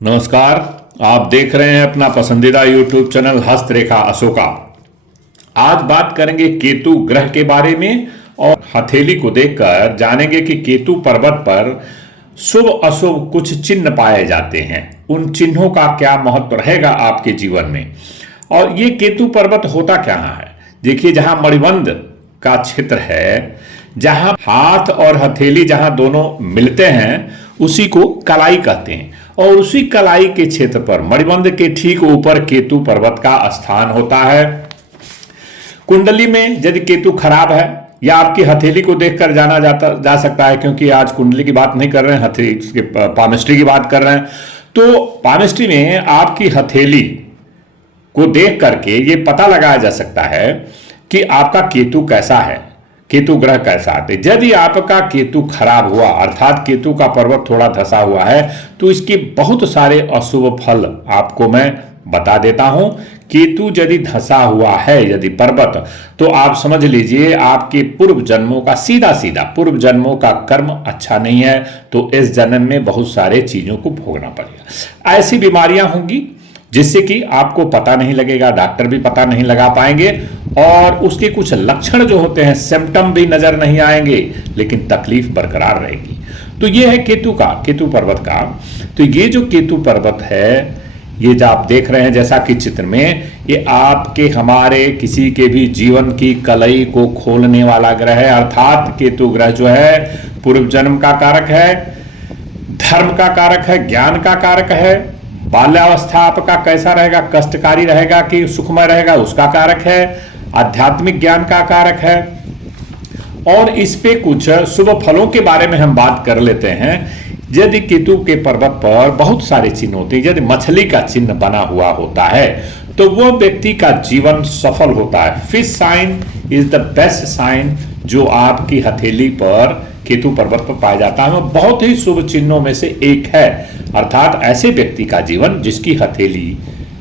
नमस्कार। आप देख रहे हैं अपना पसंदीदा YouTube चैनल हस्तरेखा अशोका। आज बात करेंगे केतु ग्रह के बारे में और हथेली को देखकर जानेंगे कि केतु पर्वत पर शुभ अशुभ कुछ चिन्ह पाए जाते हैं। उन चिन्हों का क्या महत्व रहेगा आपके जीवन में, और ये केतु पर्वत होता क्या है। देखिए, जहां मणिबंध का क्षेत्र है, जहां हाथ और हथेली जहां दोनों मिलते हैं, उसी को कलाई कहते हैं। और उसी कलाई के क्षेत्र पर मणिबंध के ठीक ऊपर केतु पर्वत का स्थान होता है। कुंडली में यदि केतु खराब है, या आपकी हथेली को देखकर जाना जा सकता है, क्योंकि आज कुंडली की बात नहीं कर रहे हैं, हथेली पामिस्ट्री की बात कर रहे हैं। तो पामिस्ट्री में आपकी हथेली को देख करके ये पता लगाया जा सकता है कि आपका केतु कैसा है, केतु ग्रह कैसा है। यदि आपका केतु खराब हुआ, अर्थात केतु का पर्वत थोड़ा धसा हुआ है, तो इसके बहुत सारे अशुभ फल आपको मैं बता देता हूं। केतु यदि धसा हुआ है, यदि पर्वत, तो आप समझ लीजिए आपके पूर्व जन्मों का सीधा सीधा पूर्व जन्मों का कर्म अच्छा नहीं है, तो इस जन्म में बहुत सारे चीजों को भोगना पड़ेगा। ऐसी बीमारियां होंगी जिससे कि आपको पता नहीं लगेगा, डॉक्टर भी पता नहीं लगा पाएंगे, और उसके कुछ लक्षण जो होते हैं, सिम्टम भी नजर नहीं आएंगे, लेकिन तकलीफ बरकरार रहेगी। तो ये है केतु पर्वत का। तो ये जो केतु पर्वत है, ये जो आप देख रहे हैं जैसा कि चित्र में, ये आपके हमारे किसी के भी जीवन की कलई को खोलने वाला ग्रह है। अर्थात केतु ग्रह जो है पूर्व जन्म का कारक है, धर्म का कारक है, ज्ञान का कारक है। बाल्यावस्था आपका कैसा रहेगा, कष्टकारी रहेगा कि सुखमय रहेगा, उसका कारक है। आध्यात्मिक ज्ञान का कारक है। और इस पे कुछ शुभ फलों के बारे में हम बात कर लेते हैं। यदि केतु के पर्वत पर बहुत सारे चिन्ह होते हैं, यदि मछली का चिन्ह बना हुआ होता है, तो वो व्यक्ति का जीवन सफल होता है। Fish sign is the best sign जो आपकी हथेली पर केतु पर्वत पर पाया जाता है, वो बहुत ही शुभ चिन्हों में से एक है। अर्थात ऐसे व्यक्ति का जीवन जिसकी हथेली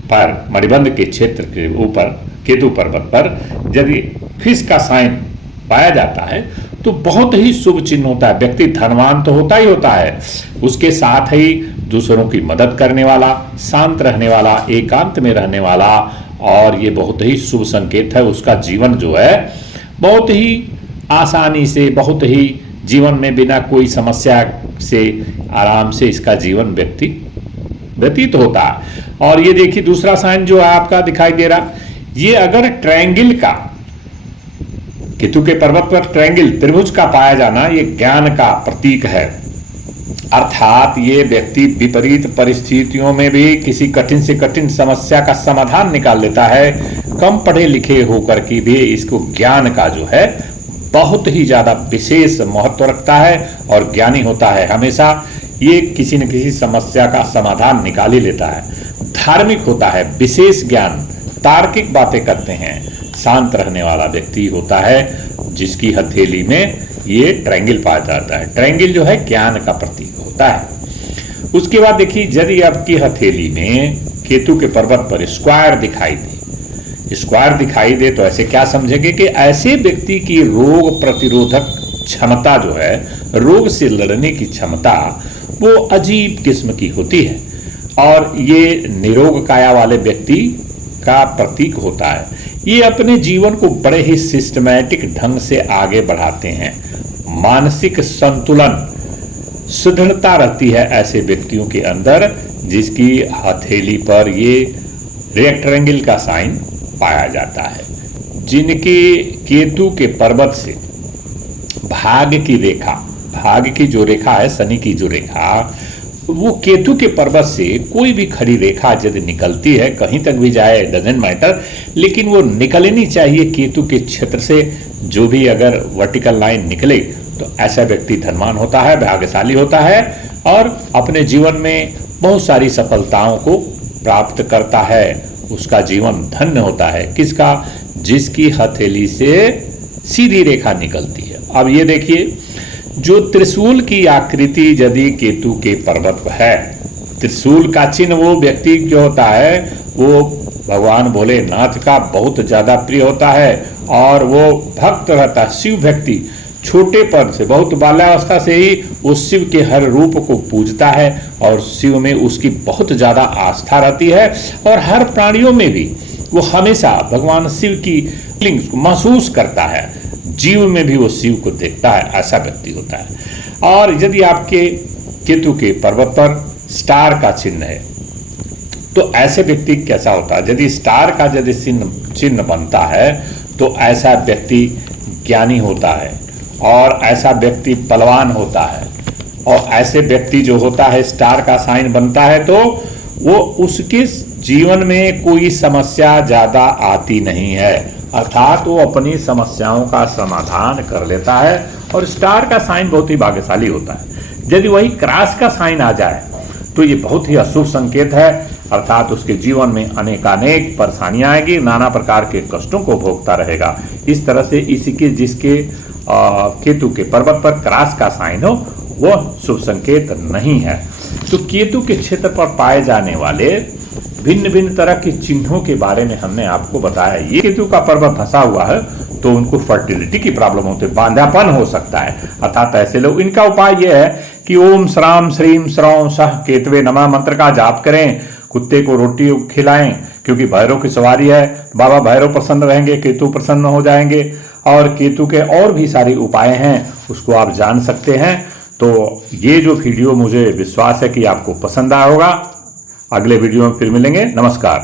पर मणिबंध के क्षेत्र के ऊपर केतु पर्वत पर यदि फिश का साइन पाया जाता है, तो बहुत ही शुभ चिन्ह होता है। व्यक्ति धनवान तो होता ही होता है, उसके साथ ही दूसरों की मदद करने वाला, शांत रहने वाला, एकांत में रहने वाला, और ये बहुत ही शुभ संकेत है। उसका जीवन जो है बहुत ही आसानी से, बहुत ही जीवन में बिना कोई समस्या से आराम से इसका जीवन व्यतीत होता है। और ये देखिए दूसरा साइन जो आपका दिखाई दे रहा, ये अगर ट्रायंगल का, केतु के पर्वत पर ट्रायंगल त्रिभुज का पाया जाना, ये ज्ञान का प्रतीक है। अर्थात ये व्यक्ति विपरीत परिस्थितियों में भी किसी कठिन से कठिन समस्या का समाधान निकाल लेता है। कम पढ़े लिखे होकर के भी इसको ज्ञान का जो है बहुत ही ज्यादा विशेष महत्व रखता है, और ज्ञानी होता है हमेशा। ये किसी न किसी समस्या का समाधान निकाल ही लेता है। धार्मिक होता है, विशेष ज्ञान, तार्किक बातें करते हैं, शांत रहने वाला व्यक्ति होता है जिसकी हथेली में ये ट्रायंगल पाया जाता है। ट्रायंगल जो है ज्ञान का प्रतीक होता है। उसके बाद देखिए, यदि आपकी हथेली में केतु के पर्वत पर स्क्वायर दिखाई दे, स्क्वायर दिखाई दे, तो ऐसे क्या समझेंगे कि ऐसे व्यक्ति की रोग प्रतिरोधक क्षमता जो है, रोग से लड़ने की क्षमता, वो अजीब किस्म की होती है, और ये निरोग काया वाले व्यक्ति का प्रतीक होता है। ये अपने जीवन को बड़े ही सिस्टमैटिक ढंग से आगे बढ़ाते हैं। मानसिक संतुलन, सुदृढ़ता रहती है ऐसे व्यक्तियों के अंदर जिसकी हथेली पर ये रेक्टेंगल का साइन पाया जाता है। जिनके केतु के पर्वत से भाग्य की रेखा, भाग्य की जो रेखा है, शनि की जो रेखा, वो केतु के पर्वत से कोई भी खड़ी रेखा यदि निकलती है, कहीं तक भी जाए डजेंट मैटर, लेकिन वो निकलनी चाहिए केतु के क्षेत्र से। जो भी अगर वर्टिकल लाइन निकले, तो ऐसा व्यक्ति धनवान होता है, भाग्यशाली होता है, और अपने जीवन में बहुत सारी सफलताओं को प्राप्त करता है। उसका जीवन धन्य होता है। किसका? जिसकी हथेली से सीधी रेखा निकलती है। अब ये देखिए, जो त्रिशूल की आकृति यदि केतु के पर्वत पर है, त्रिशूल का चिन्ह वो व्यक्ति जो होता है, वो भगवान भोलेनाथ का बहुत ज्यादा प्रिय होता है, और वो भक्त रहता है, शिव भक्ति, छोटे पद से बहुत बाल्यावस्था से ही वो शिव के हर रूप को पूजता है और शिव में उसकी बहुत ज़्यादा आस्था रहती है और हर प्राणियों में भी वो हमेशा भगवान शिव की फीलिंग्स को महसूस करता है, जीव में भी वो शिव को देखता है, ऐसा व्यक्ति होता है। और यदि आपके केतु के पर्वत पर स्टार का चिन्ह है तो ऐसे व्यक्ति कैसा होता है? यदि स्टार का यदि चिन्ह बनता है तो ऐसा व्यक्ति ज्ञानी होता है और ऐसा व्यक्ति बलवान होता है और ऐसे व्यक्ति जो होता है स्टार का साइन बनता है तो वो उसके जीवन में कोई समस्या ज़्यादा आती नहीं है, अर्थात वो अपनी समस्याओं का समाधान कर लेता है और स्टार का साइन बहुत ही भाग्यशाली होता है। यदि वही क्रॉस का साइन आ जाए तो ये बहुत ही अशुभ संकेत है, अर्थात उसके जीवन में अनेकानेक परेशानियां आएगी, नाना प्रकार के कष्टों को भोगता रहेगा। इस तरह से इसके जिसके केतु के पर्वत पर क्रॉस का साइन हो वह शुभ संकेत नहीं है। तो केतु के क्षेत्र पर पाए जाने वाले भिन्न भिन्न तरह के चिन्हों के बारे में हमने आपको बताया। ये केतु का पर्वत फंसा हुआ है तो उनको फर्टिलिटी की प्रॉब्लम होती है, बांधापन हो सकता है, अर्थात ऐसे लोग। इनका उपाय यह है कि ओम श्राम श्रीम श्रौं सह केतवे नमः मंत्र का जाप करें, कुत्ते को रोटी खिलाएं, क्योंकि भैरव की सवारी है, बाबा भैरव प्रसन्न रहेंगे, केतु प्रसन्न हो जाएंगे। और केतु के और भी सारे उपाय हैं उसको आप जान सकते हैं। तो ये जो वीडियो मुझे विश्वास है कि आपको पसंद आया होगा। अगले वीडियो में फिर मिलेंगे। नमस्कार।